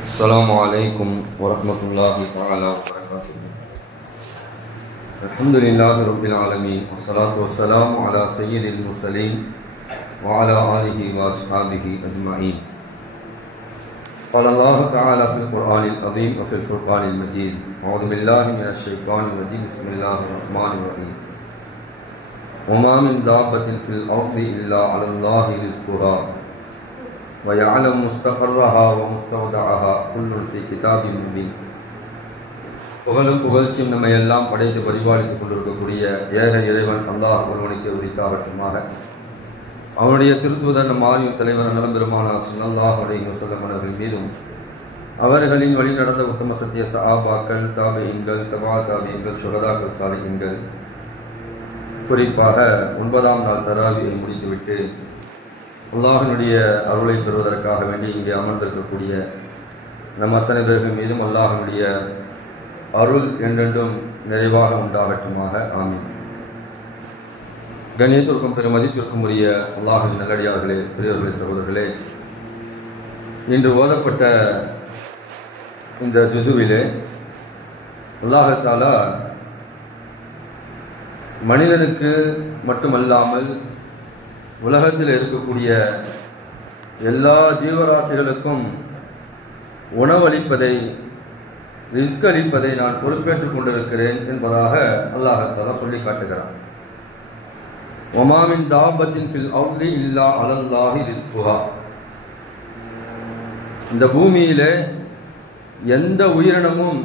السلام عليكم ورحمة الله تعالى وبركاته. الحمد لله رب العالمين والصلاة والسلام على سيد المرسلين وعلى آله وأصحابه أجمعين. قال الله تعالى في القرآن العظيم وفي الفرقان المجيد: أعوذ بالله من الشيطان الرجيم، بسم الله الرحمن الرحيم. وما من دابة في الأرض إلا على الله رزقها ويعلم مستقرها ومستودعها كل في كتاب مبين. புகழும் புகழ்ச்சியும் நம்மை எல்லாம் படைத்து பரிபாலித்துக் கொண்டிருக்கக்கூடிய ஏக இறைவன் அல்லாஹ் ஒருவனுக்கு உரித்தாகட்டுமாக. அவனுடைய திருத்துவதர் நம் ஆய்வு தலைவர் நலம்பெருமானார் ஸல்லல்லாஹு அலைஹி வஸல்லம் அவர்கள் மீதும் அவர்களின் வழி நடந்த உத்தம சத்திய சஹாபாக்கள், தாபிஈன்கள், தபா தாபிஈன்கள், சுஹதாக்கள், சாலிஹீன்கள், குறிப்பாக 9ஆம் நாள் தராவியை முடித்துவிட்டு அல்லாஹினுடைய அருளை பெறுவதற்காக வேண்டி இங்கே அமர்ந்திருக்கக்கூடிய நம் அத்தனை பேர்கள் மீதும் அல்லாஹினுடைய அருள் என்றென்றும் நிறைவாக உண்டாகட்டுமாக. ஆமீன். கண்ணியத்திற்கும் பெருமதிப்பிற்கும் உரிய அல்லாஹின் நல்லடியார்களே, பெரியவர்களே, சகோதரர்களே, இன்று ஓதப்பட்ட இந்த ஜுசுவிலே அல்லாஹ் தஆலா மனிதனுக்கு மட்டுமல்லாமல் உலகத்தில் இருக்கக்கூடிய எல்லா ஜீவராசிகளுக்கும் உணவளிப்பதை, ரிஸ்க் அளிப்பதை நான் பொறுப்பேற்றுக் கொண்டிருக்கிறேன் என்பதாக அல்லாஹ் தஆலா சொல்லி காட்டுகிறான். வமா மின் தாபத்தின் ஃபில் அர்தி இல்லா அலல்லாஹி ரிஸ்குஹா. இந்த பூமியிலே எந்த உயிரினமும்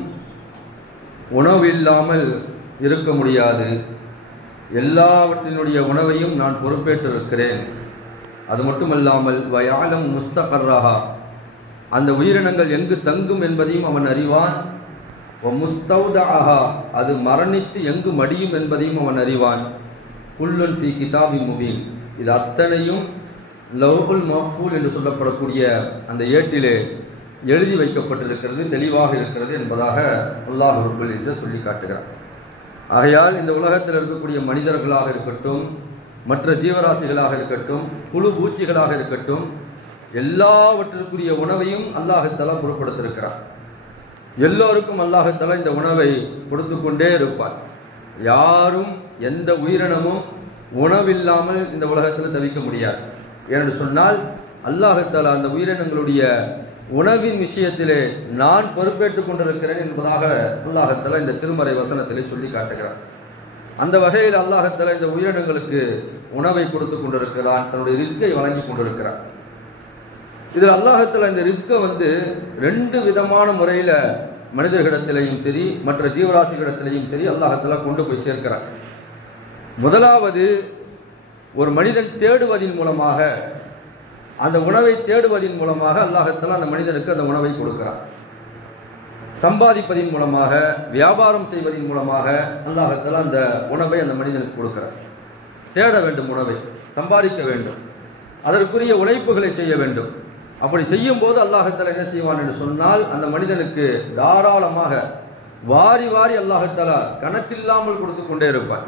உணவு இல்லாமல் இருக்க முடியாது. எல்லாவற்றினுடைய உணவையும் நான் பொறுப்பேற்றிருக்கிறேன். அது மட்டுமல்லாமல் வயாலம் முஸ்தகர்ரஹா, அந்த உயிரினங்கள் எங்கு தங்கும் என்பதையும் அவன் அறிவான். முஸ்தௌதஅஹா, அது மரணித்து எங்கு மடியும் என்பதையும் அவன் அறிவான். குல்லுன் ஃபீ கிதாபின் முபீன், இது அத்தனையும் லவ்ஹுல் மஹ்ஃபூல் என்று சொல்லப்படக்கூடிய அந்த ஏட்டிலே எழுதி வைக்கப்பட்டிருக்கிறது, தெளிவாக இருக்கிறது என்பதாக அல்லாஹ் ரப்புல் இஸ்ஸத் சொல்லி காட்டுகிறார். ஆகையால் இந்த உலகத்தில் இருக்கக்கூடிய மனிதர்களாக இருக்கட்டும், மற்ற ஜீவராசிகளாக இருக்கட்டும், புழு பூச்சிகளாக இருக்கட்டும், எல்லாவற்றிற்குரிய உணவையும் அல்லாஹ் தஆலா பொறுப்படுத்திருக்கிறார். எல்லோருக்கும் அல்லாஹ் தஆலா இந்த உணவை கொடுத்து கொண்டே இருப்பார். யாரும் எந்த உயிரினமும் உணவில்லாமல் இந்த உலகத்தில் தவிக்க முடியாது. ஏனென்று சொன்னால் அல்லாஹ் தஆலா அந்த உயிரினங்களுடைய உணவின் விஷயத்திலே நான் பொறுப்பேற்றுக் கொண்டிருக்கிறேன் என்பதாக அல்லாஹ் தஆலா இந்த திருமறை வசனத்திலே சொல்லி காட்டுகிறார். அந்த வகையில் அல்லாஹ் தஆலா இந்த உயிரினங்களுக்கு உணவை கொடுத்து கொண்டிருக்கிறான், தன்னுடைய ரிஸ்கை வழங்கி கொண்டிருக்கிறார். இது அல்லாஹ் தஆலா இந்த ரிஸ்கை ரெண்டு விதமான முறையில மனிதர்களிடத்திலையும் சரி, மற்ற ஜீவராசிகளிடத்திலையும் சரி அல்லாஹ் தஆலா கொண்டு போய் சேர்க்கிறார். முதலாவது, ஒரு மனிதன் தேடுவதின் மூலமாக, அந்த உணவை தேடுவதின் மூலமாக அல்லாஹ் தஆலா அந்த மனிதனுக்கு அந்த உணவை கொடுக்கிறார். சம்பாதிப்பதின் மூலமாக, வியாபாரம் செய்வதின் மூலமாக அல்லாஹ் தஆலா அந்த உணவை அந்த மனிதனுக்கு கொடுக்கிறார். தேட வேண்டும், உணவை சம்பாதிக்க வேண்டும், அதற்குரிய உழைப்புகளை செய்ய வேண்டும். அப்படி செய்யும் போது அல்லாஹ் தஆலா என்ன செய்வான் என்று சொன்னால், அந்த மனிதனுக்கு தாராளமாக வாரி வாரி அல்லாஹ் தஆலா கணக்கில்லாமல் கொடுத்து கொண்டே இருப்பான்.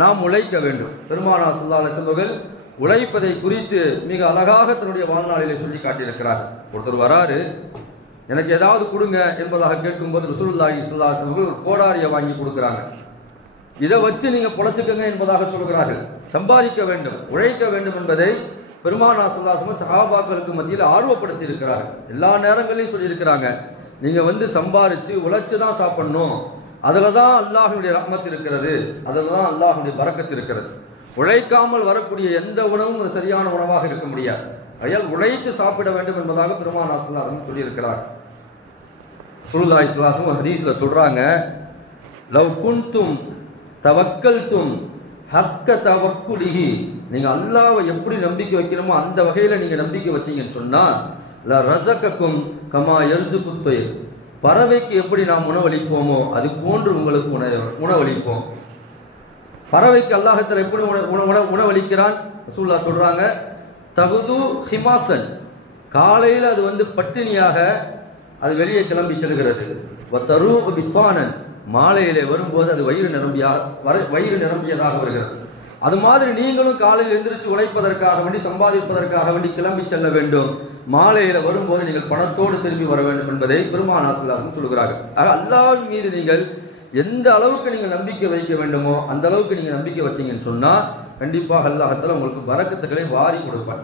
நாம் உழைக்க வேண்டும். பெருமானார் ஸல்லல்லாஹு அலைஹி வஸல்லம் உழைப்பதை குறித்து மிக அழகாக தன்னுடைய வாழ்நாளிலே சொல்லி காட்டியிருக்கிறார். ஒருத்தர் வராரு, எனக்கு ஏதாவது கொடுங்க என்பதாக கேட்கும்போது ரசூலுல்லாஹி ஸல்லல்லாஹு அலைஹி வஸல்லம் ஒரு கோடாரியை வாங்கி கொடுக்குறாங்க. இதை வச்சு நீங்க பொழைச்சுக்கங்க என்பதாக சொல்கிறார்கள். சம்பாதிக்க வேண்டும், உழைக்க வேண்டும் என்பதை பெருமானார் ஸல்லல்லாஹு அலைஹி வஸல்லம் சஹாபாக்களுக்கு மத்தியில் ஆர்வப்படுத்தி இருக்கிறார்கள். எல்லா நேரங்களையும் சொல்லியிருக்கிறாங்க, நீங்க சம்பாரிச்சு உழைச்சு தான் சாப்பிடணும், அதுல தான் அல்லாஹ்வுடைய ரஹ்மத் இருக்கிறது, அதுல தான் அல்லாஹ்வுடைய பரக்கத் இருக்கிறது. உழைக்காமல் வரக்கூடிய எந்த உணவும் சரியான உணவாக இருக்க முடியாது. அயால் உழைத்து சாப்பிட வேண்டும் என்பதாக பெருமானார் ஸல்லல்லாஹு அலைஹி வஸல்லம் சொல்லியிருக்கிறார். ரசூலுல்லாஹி ஸல்லல்லாஹு அலைஹி வஸல்லம் ஹதீஸ்ல சொல்றாங்க, லவ் குன்தும் தவக்கல்தும் ஹக்க தவக்குலிஹி, நீங்க அல்லாஹ்வை எப்படி நம்பிக்கை வைக்கிறோமோ அந்த வகையில நீங்க நம்பிக்கை வச்சீங்கன்னு சொன்னா, ல ரஸகக்கும் கமா யர்ஸுகுத் தய்ர், பறவைக்கு எப்படி நாம் உணவளிப்போமோ அது போன்று உங்களுக்கு உணவளிப்போம். பறவைக்கு அல்லாஹ் தஆலா எப்படி உணவளிக்கிறான்? ரசூலுல்லாஹ் சொல்றாங்க, தகுது ஹிமாசன், காலையில் அது பட்டினியாக அது வெளியே கிளம்பி செல்கிறது. வதரு பித்வானன், மாலையிலே வரும்போது அது வயிறு நிரம்பியதாக வருகிறது. அது மாதிரி நீங்களும் காலையில் எந்திரிச்சு உழைப்பதற்காக வேண்டி, சம்பாதிப்பதற்காக வேண்டி கிளம்பி செல்ல வேண்டும். மாலையில வரும்போது நீங்கள் பணத்தோடு திரும்பி வர வேண்டும் என்பதை பெருமானார் ஸல்லல்லாஹு அலைஹி வஸல்லம் சொல்கிறார்கள். ஆக அல்லாஹ்வின் மீது நீங்கள் எந்த அளவுக்கு நீங்கள் நம்பிக்கை வைக்க வேண்டுமோ அந்த அளவுக்கு நீங்க நம்பிக்கை வச்சீங்கன்னு சொன்னா கண்டிப்பாக அல்லாஹ் தஆலா உங்களுக்கு பரக்கத்துகளை வாரி கொடுப்பார்.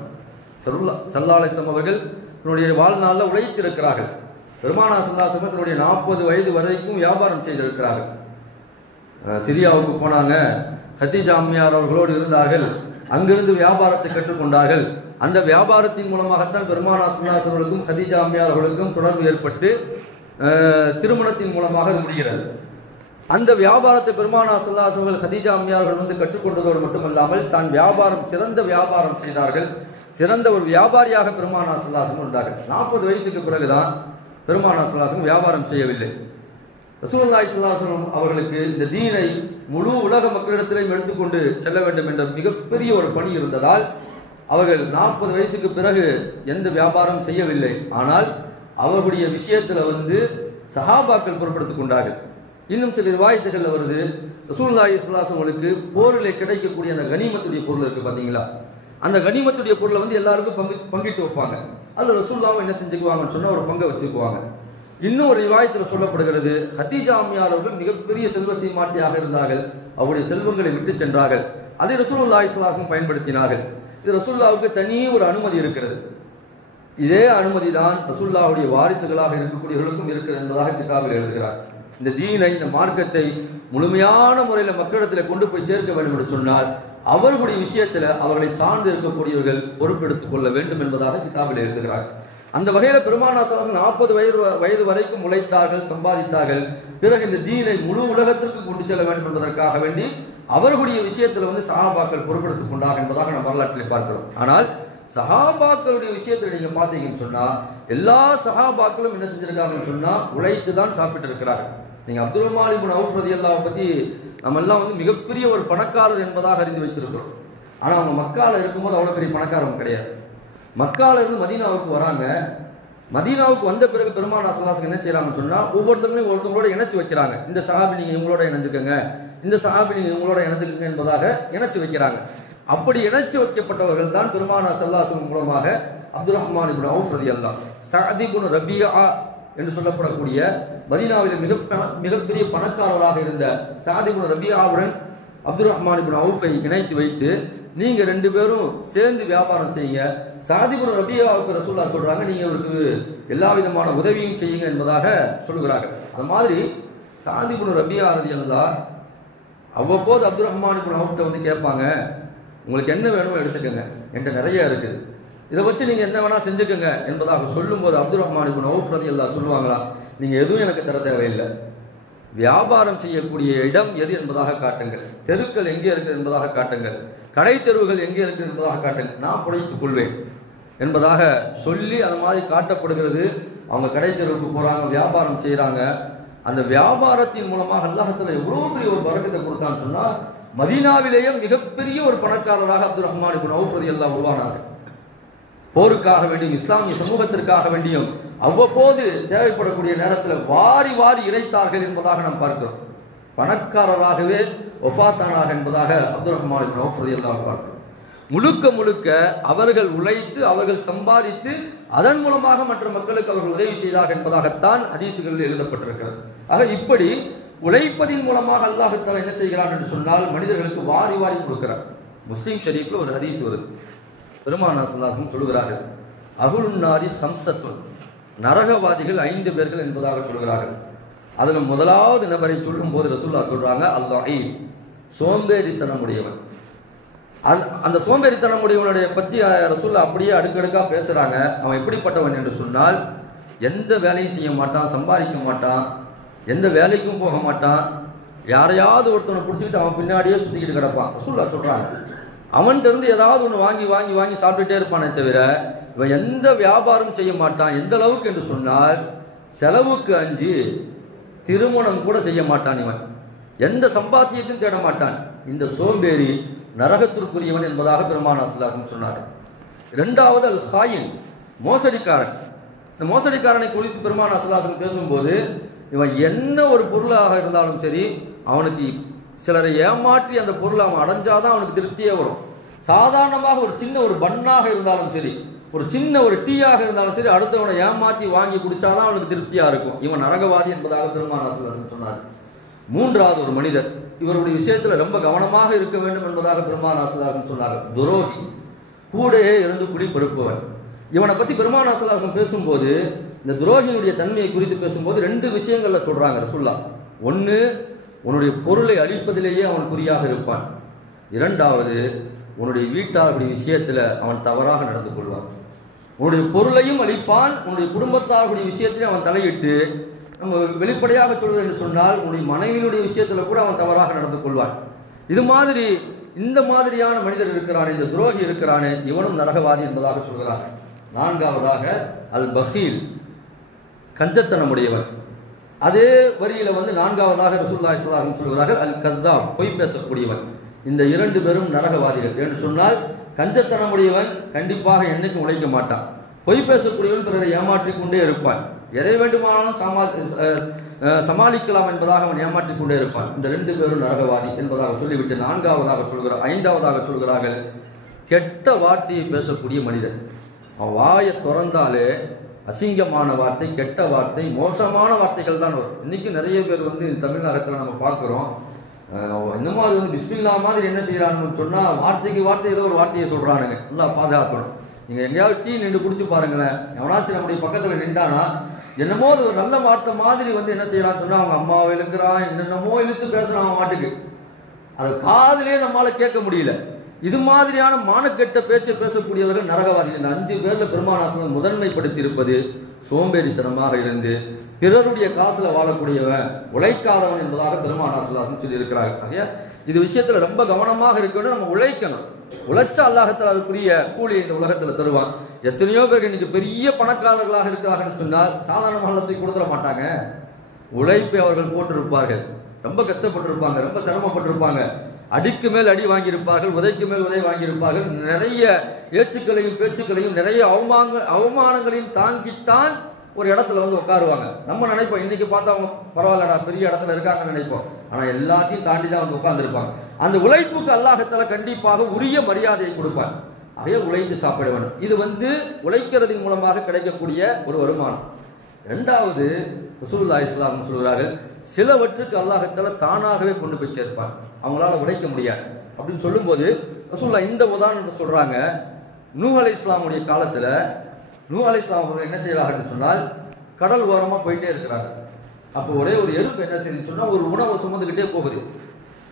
ஸல்லல்லாஹு அலைஹி வஸல்லம் அவர்கள் தன்னுடைய வாழ்நாளில் உழைத்திருக்கிறார்கள். பெருமானார் ஸல்லல்லாஹு அலைஹி வஸல்லம் தன்னுடைய 40 வயது வரைக்கும் வியாபாரம் செய்திருக்கிறார்கள். சிரியாவுக்கு போனாங்க, ஹதீஜா அம்மையார் அவர்களோடு இருந்தார்கள். அங்கிருந்து வியாபாரத்தை கற்றுக்கொண்டார்கள். அந்த வியாபாரத்தின் மூலமாகத்தான் பெருமானார் ஸல்லல்லாஹு அலைஹி வஸல்லம் அவர்களுக்கும் ஹதீஜா அம்மையார் அவர்களுக்கும் தொடர்பு ஏற்பட்டு திருமணத்தின் மூலமாக அது முடிகிறது. அந்த வியாபாரத்தை பெருமானார் ஸல்லல்லாஹு அலைஹி வஸல்லம் ஹதீஜா அம்மையார்கள் வந்து கற்றுக்கொண்டதோடு மட்டுமல்லாமல் தான் சிறந்த வியாபாரம் செய்தார்கள். சிறந்த ஒரு வியாபாரியாக பெருமானார் ஸல்லல்லாஹு அலைஹி வஸல்லம் இருந்தார்கள். 40 வயசுக்கு பிறகுதான் பெருமானார் ஸல்லல்லாஹு அலைஹி வஸல்லம் வியாபாரம் செய்யவில்லை. ரசூலுல்லாஹி ஸல்லல்லாஹு அலைஹி வஸல்லம் அவர்களுக்கு இந்த தீனை முழு உலக மக்களிடத்திலும் எடுத்துக்கொண்டு செல்ல வேண்டும் என்ற மிகப்பெரிய ஒரு பணி இருந்ததால் அவர்கள் 40 வயசுக்கு பிறகு எந்த வியாபாரம் செய்யவில்லை. ஆனால் அவர்களுடைய விஷயத்துல சஹாபாக்கள் பொருட்படுத்திக் கொண்டார்கள். இன்னும் சில ரிவாயத்துகள்ல வருது, ரசூலுல்லாஹி ஸல்லல்லாஹு அலைஹி வஸல்லம் அவர்களுக்கு போரிலே கிடைக்கக்கூடிய அந்த கனிமத்துடைய பொருள் இருக்கு பாத்தீங்களா, அந்த கனிமத்துடைய பொருளை எல்லாருக்கும் பங்கிட்டு வைப்பாங்க. அதுல ரசூலுல்லாஹ் என்ன செஞ்சுக்குவாங்கன்னு சொன்னா ஒரு பங்கை வச்சுக்குவாங்க. இன்னும் ஒரு ரிவாயத்தில் சொல்லப்படுகிறது, ஹதீஜா அம்மையார் அவர்கள் மிகப்பெரிய செல்வ சீமாட்டியாக இருந்தார்கள். அவருடைய செல்வங்களை விட்டு சென்றார்கள். அதை ரசூலுல்லாஹி ஸல்லல்லாஹு அலைஹி வஸல்லம் பயன்படுத்தினார்கள். இது ரசூலுல்லாஹ்வுக்கு தனி ஒரு அனுமதி இருக்கிறது. இதே அனுமதி தான் ரசூலுல்லாஹ்வுடைய வாரிசுகளாக இருக்கக்கூடியவர்களுக்கும் இருக்கிறது என்பதாக கிதாபில் எழுதுகிறார். இந்த தீனை, இந்த மார்க்கத்தை முழுமையான முறையில் மக்களிடத்தில் கொண்டு போய் சேர்க்க வேண்டும் என்று சொன்னால் அவர்களுடைய விஷயத்துல அவர்களை சார்ந்து இருக்கக்கூடியவர்கள் பொறுப்பெடுத்துக் கொள்ள வேண்டும் என்பதாக கிதாபில் எழுதுகிறார். அந்த வகையில பெருமானார் ஸல்லல்லாஹு அலைஹி வஸல்லம் 40 வயது வரைக்கும் உழைத்தார்கள், சம்பாதித்தார்கள். பிறகு இந்த தீனை முழு உலகத்திற்கு கொண்டு செல்ல வேண்டும் என்பதற்காக வேண்டி அவர்களுடைய விஷயத்துல சஹாபாக்கள் பொறுப்பெடுத்துக் கொண்டார்கள் என்பதாக நாம் வரலாற்றில் பார்க்கிறோம். ஆனால் சஹாபாக்களுடைய விஷயத்துல நீங்க பாத்தீங்கன்னு சொன்னா எல்லா சஹாபாக்களும் என்ன செஞ்சிருக்காங்கன்னு சொன்னா உழைத்து தான் சாப்பிட்டு இருக்கிறார்கள். நீங்க அப்துல் ரஹ்மான் இப்னு அவுஃப் ரலியல்லாஹு பத்தி நம்ம எல்லாம் மிகப்பெரிய ஒரு பணக்காரர் என்பதாக அறிந்து வைத்திருக்கிறோம். ஆனா அவங்க மக்கால இருக்கும்போது அவ்வளவு பெரிய பணக்காரங்க கிடையாது. மக்கால இருந்து மதீனாவுக்கு வராங்க. மதீனாவுக்கு வந்த பிறகு பெருமானார் ஸல்லல்லாஹு அலைஹி வஸல்லம் என்ன செய்யறாங்கன்னு சொன்னா ஒவ்வொருத்தரும் ஒருத்தவங்களோட இணைச்சு வைக்கிறாங்க. இந்த சஹாபி நீங்க இவங்களோட இணைஞ்சுக்கங்க, இந்த சஹாபி நீங்க இவங்களோட இணைஞ்சுக்கங்க என்பதாக இணைச்சு வைக்கிறாங்க. அப்படி இணைச்சு வைக்கப்பட்டவர்கள் தான் பெருமானார் ஸல்லல்லாஹு அலைஹி வஸல்லம் மூலமாக அப்துல் ரஹ்மான் இப்னு அவுஃப் ரலியல்லாஹு சஅத் இப்னு ரபியா என்று சொல்லப்படக்கூடிய மதீனாவில் மிகப்பெரிய பணக்காரராக இருந்த சஅத் இப்னு ரபியாவுடன் அப்துல் ரஹ்மான் இப்னு அவுஃபை இணைத்து வைத்து நீங்க 2 பேரும் சேர்ந்து வியாபாரம் செய்யுங்க. சஅத் இப்னு ரபியாவுக்கு ரசூலுல்லாஹ் சொல்றாங்க, நீங்க அவருக்கு எல்லா விதமான உதவியும் செய்யுங்க என்பதாக சொல்லுகிறார்கள். அது மாதிரி சஅத் இப்னு ரபியா ரலியல்லாஹு அவ்வப்போது அப்துல் ரஹ்மான் இப்னு அவுஃப்ட்ட கேட்பாங்க, உங்களுக்கு என்ன வேணுமோ எடுத்துக்கங்க, என்கிட்ட நிறைய இருக்குது, இதை வச்சு நீங்க என்ன வேணா செஞ்சுக்கங்க என்பதாக சொல்லும் போது அப்துல் ரஹ்மான் இப்னு அவுஃப் ரலியல்லாஹு சொல்லுவாங்களா, நீங்க எதுவும் எனக்கு தர தேவையில்லை, வியாபாரம் செய்யக்கூடிய இடம் எது என்பதாக காட்டுங்கள், தெருக்கள் எங்கே இருக்குது என்பதாக காட்டுங்கள், கடை தெருவுகள் எங்கே இருக்குது என்பதாக காட்டுங்கள், நான் புடைத்துக் கொள்வேன் என்பதாக சொல்லி அந்த மாதிரி காட்டப்படுகிறது. அவங்க கடை தெருவுக்கு போறாங்க, வியாபாரம் செய்யறாங்க. அந்த வியாபாரத்தின் மூலமாக அல்லாஹ் தஆலா எவ்வளவு பெரிய ஒரு பரக்கத்தை கொடுத்தான்னு சொன்னா மதீனாவிலேயே மிகப்பெரிய ஒரு பணக்காரராக அப்துல் ரஹ்மான் இப்னு அவுஃப் ரலியல்லாஹு உருவானார்கள். போருக்காக வேண்டியும் இஸ்லாமிய சமூகத்திற்காக வேண்டியும் அவ்வப்போது தேவைப்படக்கூடிய நேரத்தில் வாரி வாரி இறைத்தார்கள் என்பதாக நாம் பார்க்கிறோம். பணக்காரராகவே வஃபாத்தானாக என்பதாக அப்துல் ரஹ்மான் இப்னு அவுஃப் ரலியல்லாஹு பார்க்கிறோம். முழுக்க முழுக்க அவர்கள் உழைத்து அவர்கள் சம்பாதித்து அதன் மூலமாக மற்ற மக்களுக்கு அவர்கள் உதவி செய்தார்கள் என்பதாகத்தான் ஹதீசுகளில் எழுதப்பட்டிருக்கிறது. ஆக இப்படி உழைப்பதின் மூலமாக அல்லாஹ் தஆலா என்ன செய்கிறான் என்று சொன்னால் மனிதர்களுக்கு வாரி வாரி கொடுக்கிறார். முஸ்லிம் ஷரீஃப்ல ஒரு ஹதீஸ் வருது, பெருமானார் ஸல்லல்லாஹு அலைஹி வஸல்லம் சொல்கிறார்கள், அஹ்லுன் நாரி சம்சத்துன், நரகவாதிகள் 5 பேர்கள் என்பதாக சொல்கிறார்கள். அதுல முதலாவது நபரை சொல்லும் போது ரசூலுல்லாஹ் சொல்றாங்க, அல்-லஈஃப், சோம்பேறித்தனமுடையவன். அந்த சோம்பேறித்தனமுடையவனுடைய பத்தி ரசூலுல்லாஹ் அப்படியே அடுக்கடுக்கா பேசுறாங்க. அவன் எப்படிப்பட்டவன் என்று சொன்னால் எந்த வேலையும் செய்ய மாட்டான், சம்பாதிக்க மாட்டான், எந்த வேலைக்கும் போக மாட்டான், யாரையாவது ஒருத்தவனை பிடிச்சிக்கிட்டு அவன் பின்னாடியே சுத்திக்கிட்டு கிடப்பான். ரசூலுல்லாஹ் சொல்றாங்க, அவன்கிட்ட இருந்து ஏதாவது ஒன்று வாங்கி வாங்கி வாங்கி சாப்பிட்டுட்டே இருப்பானே தவிர இவன் எந்த வியாபாரம் செய்ய மாட்டான். எந்த அளவுக்கு என்று சொன்னால் செலவுக்கு அஞ்சு திருமணம் கூட செய்ய மாட்டான். இவன் எந்த சம்பாத்தியத்தையும் தேட மாட்டான். இந்த சோம்பேறி நரகத்திற்குரியவன் என்பதாக பெருமானார் ஸல்லல்லாஹு அலைஹி வஸல்லம் சொன்னார். இரண்டாவது அல் ஹாயின், மோசடிக்காரன். இந்த மோசடிக்காரனை குறித்து பெருமானார் ஸல்லல்லாஹு அலைஹி வஸல்லம் பேசும்போது இவன் என்ன ஒரு பொருளாக இருந்தாலும் சரி அவனுக்கு சிலரை ஏமாற்றி அந்த பொருளை அவன் அடைஞ்சாதான் அவனுக்கு திருப்தியே வரும். சாதாரணமாக ஒரு சின்ன ஒரு பன்னாக இருந்தாலும் சரி, ஒரு சின்ன ஒரு டீயாக இருந்தாலும் சரி, அடுத்தவனை ஏமாற்றி வாங்கி குடிச்சாதான் அவனுக்கு திருப்தியா இருக்கும். இவன் நரகவாதி என்பதாக பெருமானார் ஸல்லல்லாஹு அலைஹி வஸல்லம் சொன்னார். மூன்றாவது ஒரு மனிதர், இவருடைய விஷயத்துல ரொம்ப கவனமாக இருக்க வேண்டும் என்பதாக பெருமானார் ஸல்லல்லாஹு அலைஹி வஸல்லம் சொன்னார். துரோகி, கூடையே இருந்து குடி பொறுப்பவன். இவனை பத்தி பெருமானார் ஸல்லல்லாஹு அலைஹி வஸல்லம் பேசும்போது, இந்த துரோகியுடைய தன்மையை குறித்து பேசும்போது 2 விஷயங்கள்ல சொல்றாங்க ரசூலுல்லாஹ். ஒன்னு, உன்னுடைய பொருளை அழிப்பதிலேயே அவன் குறியாக இருப்பான். இரண்டாவது, உன்னுடைய வீட்டாருடைய விஷயத்துல அவன் தவறாக நடந்து கொள்வான். உன்னுடைய பொருளையும் அழிப்பான், உன்னுடைய குடும்பத்தாருடைய விஷயத்திலே அவன் தலையிட்டு, நம்ம வெளிப்படையாக சொல்வது என்று சொன்னால் உன்னுடைய மனைவியினுடைய விஷயத்துல கூட அவன் தவறாக நடந்து கொள்வான். இது மாதிரி இந்த மாதிரியான மனிதர் இருக்கிறான், இந்த துரோகி இருக்கிறானே, இவனும் நரகவாதி என்பதாக சொல்கிறான். நான்காவதாக அல் பஹீல், கஞ்சத்தனமுடையவன். அதே வரியில நான்காவதாக ரசூலுல்லாஹி ஸல்லல்லாஹு அலைஹி வஸல்லம் சொல்கிறார்கள் அல் கத்தாப், பொய் பேசக்கூடியவன். இந்த 2 பேரும் நரகவாதிகள் என்று சொன்னால், கஞ்சத்தனமுடையவன் கண்டிப்பாக என்னைக்கும் உழைக்க மாட்டான். பொய் பேசக்கூடியவன் பிறரை ஏமாற்றிக் கொண்டே இருப்பான். எதை வேண்டுமானாலும் சமாளிக்கலாம் என்பதாக அவன் ஏமாற்றிக் கொண்டே இருப்பான். இந்த 2 பேரும் நரகவாதி என்பதாக சொல்லிவிட்டு ஐந்தாவதாக சொல்கிறார்கள் கெட்ட வார்த்தையை பேசக்கூடிய மனிதன். அவன் வாயை திறந்தாலே அசிங்கமான வார்த்தை, கெட்ட வார்த்தை, மோசமான வார்த்தைகள் தான் வரும். இன்னைக்கு நிறைய பேர் தமிழ்நாட்டில் நம்ம பார்க்கிறோம். இன்னமும் அது பிஸ்மில்லா மாதிரி என்ன செய்யறாங்கன்னு சொன்னா, வார்த்தைக்கு வார்த்தை ஏதோ ஒரு வார்த்தையை சொல்றானுங்க. நல்லா பாதுகாக்கணும். நீங்க எங்கேயாவது டீ நின்று குடிச்சு பாருங்களேன், எவனாச்சும் நம்முடைய பக்கத்துல நின்றானா என்னமோ அது ஒரு நல்ல வார்த்தை மாதிரி என்ன செய்யறான்னு சொன்னா, அவங்க அம்மாவை இழுக்கிறான், என்னென்னமோ இழுத்து பேசுறான் அவன் மாட்டுக்கு. அது காதிலே நம்மளால கேட்க முடியல. இது மாதிரியான மானக்கெட்ட பேச்சை பேசக்கூடியவர்கள் நரகவாதிகள். இந்த 5 பேர்ல பெருமானார் ஸல்லல்லாஹு முதன்மைப்படுத்தி இருப்பது சோம்பேறித்தனமாக இருந்து பிறருடைய காசுல வாழக்கூடியவன், உழைக்காதவன் என்பதாக பெருமானார் ஸல்லல்லாஹு அலைஹி வஸல்லம் சொல்லி இருக்கிறார்கள். ஆகையா இது விஷயத்துல ரொம்ப கவனமாக இருக்கணும். நம்ம உழைக்கணும். உழைச்சா அல்லாஹ் தஆலா அதுக்குரிய கூலியை இந்த உலகத்துல தருவான். எத்தனையோ பேருக்கு இன்னைக்கு பெரிய பணக்காரர்களாக இருக்கிறார்கள் சொன்னால் சாதாரண மகளத்தை கொடுத்துட மாட்டாங்க. உழைப்பை அவர்கள் போட்டிருப்பார்கள், ரொம்ப கஷ்டப்பட்டிருப்பாங்க, ரொம்ப சிரமப்பட்டிருப்பாங்க, அடிக்கு மேல் அடி வாங்கியிருப்பார்கள், உதைக்கு மேல் உதை வாங்கியிருப்பார்கள், நிறைய ஏச்சுக்களையும் பேச்சுக்களையும் நிறைய அவமானங்களையும் தாங்கித்தான் ஒரு இடத்துல உட்காருவாங்க. நம்ம நினைப்போம் இன்னைக்கு பார்த்தா அவங்க பரவாயில்லடா பெரிய இடத்துல இருக்காங்கன்னு நினைப்போம். ஆனா எல்லாத்தையும் தாண்டி தான் உட்கார்ந்துருப்பாங்க. அந்த உழைப்புக்கு அல்லாஹ் தஆலா கண்டிப்பாக உரிய மரியாதையை கொடுப்பார். அதே உழைத்து சாப்பிட வேண்டும். இது உழைக்கிறதின் மூலமாக கிடைக்கக்கூடிய ஒரு வருமானம். இரண்டாவது, ரசூலுல்லாஹி ஸல்லல்லாஹு அலைஹி வஸல்லம் சொல்கிறார்கள், சிலவற்றுக்கு அல்லாஹ் தஆலா தானாகவே கொண்டு போய் சேர்ப்பான், அவங்களால உழைக்க முடியாது அப்படின்னு சொல்லும்போது ரசூலுல்லாஹ் இந்த உதாரணத்தை சொல்றாங்க. நூஹ் அலைஹிஸ்ஸலாமுடைய காலத்துல நூஹ் அலைஹிஸ்ஸலாம் அவர்கள் என்ன செய்யறாங்கன்னு சொன்னால், கடல் ஓரமா போயிட்டே இருக்கிறாங்க. அப்போ ஒரே ஒரு எறும்பு என்ன செய்யுதுன்னு சொன்னா, ஒரு உணவை சுமந்துக்கிட்டே போகுது.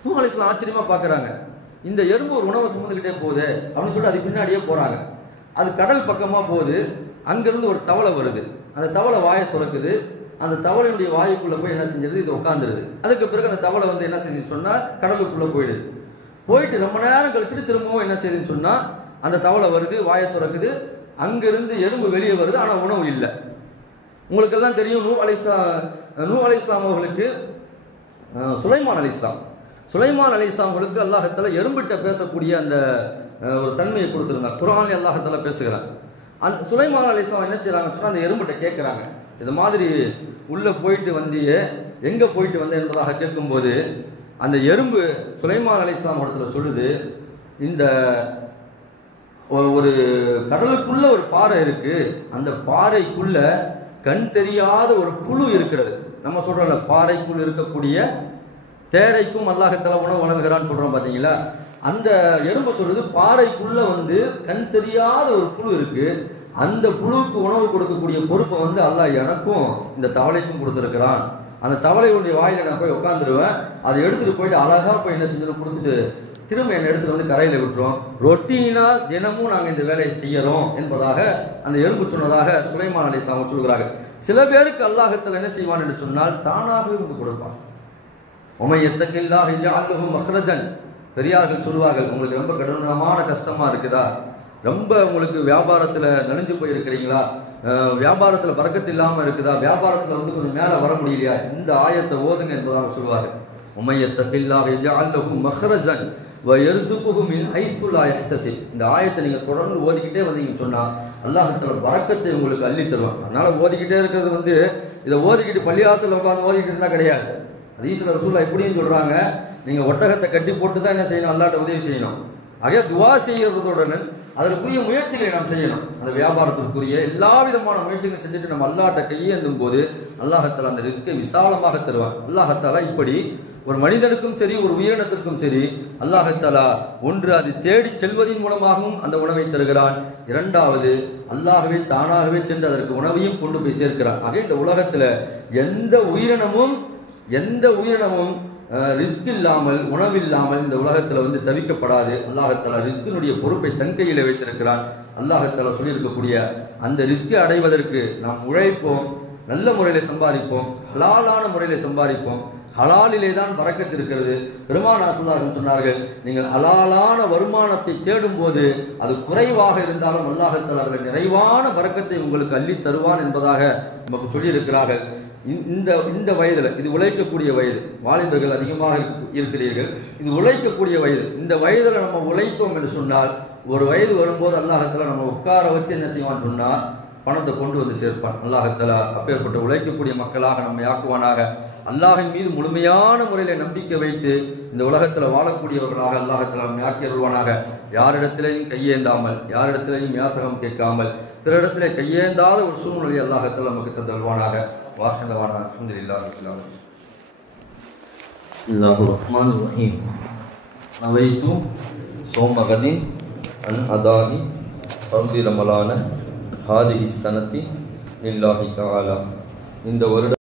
நூஹ் அலைஹிஸ்ஸலாம் ஆச்சரியமா பாக்குறாங்க, இந்த எறும்பு ஒரு உணவை சுமந்துக்கிட்டே போகுது அப்படின்னு சொல்லிட்டு அது பின்னாடியே போறாங்க. அது கடல் பக்கமா போகுது. அங்கிருந்து ஒரு தவளை வருது. அந்த தவளை வாயை திறக்குது. அந்த தவளையுடைய வாயுக்குள்ள போய் என்ன செஞ்சது, இது உட்காந்துருது. அதுக்கு பிறகு அந்த தவளை என்ன செஞ்சு சொன்னா, கடலுக்குள்ள போயிடுது. போயிட்டு ரொம்ப நேரம் கழிச்சுட்டு திரும்பவும் என்ன செய்யுதுன்னு சொன்னா, அந்த தவளை வருது, வாயை திறக்குது. அங்கிருந்து எறும்பு வெளியே வருது, ஆனா உணவு இல்லை. உங்களுக்கு எல்லாம் தெரியும், நூஹ் அலைஹிஸ்ஸலாம் அவர்களுக்கு சுலைமான் அலைஹிஸ்ஸலாம் அவர்களுக்கு அல்லாஹ் தஆலா எறும்பிட்ட பேசக்கூடிய அந்த ஒரு தன்மையை கொடுத்திருந்தார். குர்ஆன்ல அல்லாஹ் தஆலா பேசுகிறார். அந்த சுலைமான் அலைஹிஸ்ஸலாம் என்ன செய்யறாங்கன்னு சொன்னா, அந்த எறும்பிட்ட கேட்கிறாங்க, இது மாதிரி உள்ள போயிட்டு வந்தியே, எங்க போயிட்டு வந்த என்பதாக கேட்கும்போது அந்த எறும்பு சுலைமான் அலைஹிஸ்ஸலாம் இடத்துல சொல்லுது, இந்த ஒரு கடலுக்குள்ள ஒரு பாறை இருக்கு, அந்த பாறைக்குள்ள கண் தெரியாத ஒரு புழு இருக்கிறது. நம்ம சொல்றோம்ல, பாறைக்குள் இருக்கக்கூடிய தேரைக்கும் அல்லாஹ் தஆலா உணவு வழங்குகிறான்னு சொல்றோம் பாத்தீங்களா, அந்த எறும்பு சொல்லுது, பாறைக்குள்ள கண் தெரியாத ஒரு புழு இருக்கு, அந்த புழுவுக்கு உணவு கொடுக்கக்கூடிய பொறுப்பை அல்லாஹ் எனக்கும் இந்த தவளைக்கும் கொடுத்துருக்கிறான். அந்த தவளையுடைய வாயில நான் போய் உட்காந்துருவேன், அதை எடுத்துட்டு போயிட்டு அழகா போய் என்ன செஞ்சு கொடுத்துட்டு திரும்ப என்னை எடுத்துட்டு கரையில விட்டுரும். ரொட்டீனா தினமும் நாங்க இந்த வேலையை செய்யறோம் என்பதாக அந்த எறும்பு சொன்னதாக சுலைமான் அலைஹிஸ்ஸலாம் சொல்கிறார்கள். சில பேருக்கு அல்லாஹ் தஆலா என்ன செய்வான் என்று சொன்னால், தானாகவே கொடுப்பான். உமை யத்தகில்லாஹ் யஜஅல் லஹு மக்ரஜன். பெரியார்கள் சொல்வார்கள், உங்களுக்கு ரொம்ப கடினமான கஷ்டமா இருக்குதா, ரொம்ப உங்களுக்கு வியாபாரத்துல நலிஞ்சு போயிருக்கிறீங்களா, வியாபாரத்துல பரக்கத்து இல்லாம இருக்குதா, வியாபாரத்துல கொஞ்சம் மேல வர முடியலையா, இந்த ஆயத்தை ஓதுங்க என்பதாக சொல்வார்கள். உமை யத்தகில்லாஹ் யஜஅல் லஹு மக்ரஜன் வ யர்ஸுகுஹு மின் ஹைஸு லா யஹ்தஸிப். இந்த ஆயத்தை நீங்க தொடர்ந்து ஓதிக்கிட்டே வந்தீங்கன்னு சொன்னா அல்லாஹ் தஆலா பரக்கத்தை உங்களுக்கு அள்ளி தருவான். அதனால ஓதிக்கிட்டே இருக்கிறது இதை ஓதிக்கிட்டு பள்ளிவாசல்ல உட்கார்ந்து ஓதிக்கிட்டு இருந்தா கிடையாது. ஹதீஸ்ல ரசூலுல்லாஹ் எப்படின்னு சொல்றாங்க, நீங்கள் ஒட்டகத்தை கட்டி போட்டு தான் என்ன செய்யணும், அல்லாஹ்ட்ட உதவி செய்யணும். ஆகவே துவா செய்யறதுடன் அதற்குரிய முயற்சிகளை நாம் செய்யணும். அந்த வியாபாரத்திற்குரிய எல்லா விதமான முயற்சிகளும் செஞ்சுட்டு நம்ம அல்லாஹ்ட்ட கையேந்தும் போது அல்லாஹ்தாலா அந்த ரிஸ்கை விசாலமாக தருவான். அல்லாஹ்தாலா இப்படி ஒரு மனிதனுக்கும் சரி ஒரு உயிரினத்திற்கும் சரி அல்லாஹ்தாலா ஒன்று அது தேடி செல்வதன் மூலமாகவும் அந்த உணவை தருகிறான், இரண்டாவது அல்லாஹ்வே தானாகவே சென்று அதற்கு உணவையும் கொண்டு போய் சேர்க்கிறான். ஆக இந்த உலகத்துல எந்த உயிரினமும் ரிஸ்க் இல்லாமல் உணவில்லாமல் இந்த உலகத்துல தவிக்கப்படாது. அல்லாஹ்தாலா ரிஸ்கினுடைய பொறுப்பை தன் கையில வைத்திருக்கிறான். அல்லாஹ்தாலா சொல்லியிருக்கக்கூடிய அந்த ரிஸ்கை அடைவதற்கு நாம் உழைப்போம், நல்ல முறையில சம்பாதிப்போம், ஹலாலான முறையில சம்பாதிப்போம். ஹலாலிலே தான் பரக்கத் இருக்கிறது. பெருமானார் ஸல்லல்லாஹு அலைஹி வஸல்லம் சொன்னார்கள், நீங்கள் ஹலாலான வருமானத்தை தேடும் போது அது குறைவாக இருந்தாலும் அல்லாஹ்தாலா நிறைவான பரக்கத்தை உங்களுக்கு அள்ளி தருவான் என்பதாக நமக்கு சொல்லியிருக்கிறார்கள். இந்த வயதுல இது உழைக்கக்கூடிய வயது, வாலிபர்கள் அதிகமாக இருக்கிறீர்கள், இது உழைக்கக்கூடிய வயது. இந்த வயதுல நம்ம உழைத்தோம் என்று சொன்னால் ஒரு வயது வரும்போது அல்லாஹ்தாலா நம்ம உட்கார வச்சு என்ன செய்வான்னு சொன்னா பணத்தை கொண்டு வந்து சேர்ப்பான். அல்லாஹ்தாலா அப்பேற்பட்ட உழைக்கக்கூடிய மக்களாக நம்மை ஆக்குவானாக. அல்லாஹின் மீது முழுமையான முறையில நம்பிக்கை வைத்து இந்த உலகத்துல வாழக்கூடியவர்களாக அல்லாஹ்தாலா நம்மை ஆக்கி அருள்வானாக. யாரிடத்திலையும் கையேந்தாமல், யாரிடத்திலையும் யாசகம் கேட்காமல், பிறரிடத்திலே கையேந்தாத ஒரு சூழ்நிலையை அல்லாஹ்தாலா நமக்கு தந்தருள்வானாக. வாஹிதவானா அல்ஹம்துலில்லாஹி ரப்பில் ஆலமீன். பிஸ்மில்லாஹிர் ரஹ்மானிர் ரஹீம். நவைத்து சௌம கதின் அன் அதாஹி ஃபர்தி ரமலான ஹாதிஹி ஸனதி லில்லாஹி தஆலா. இந்த வருடம்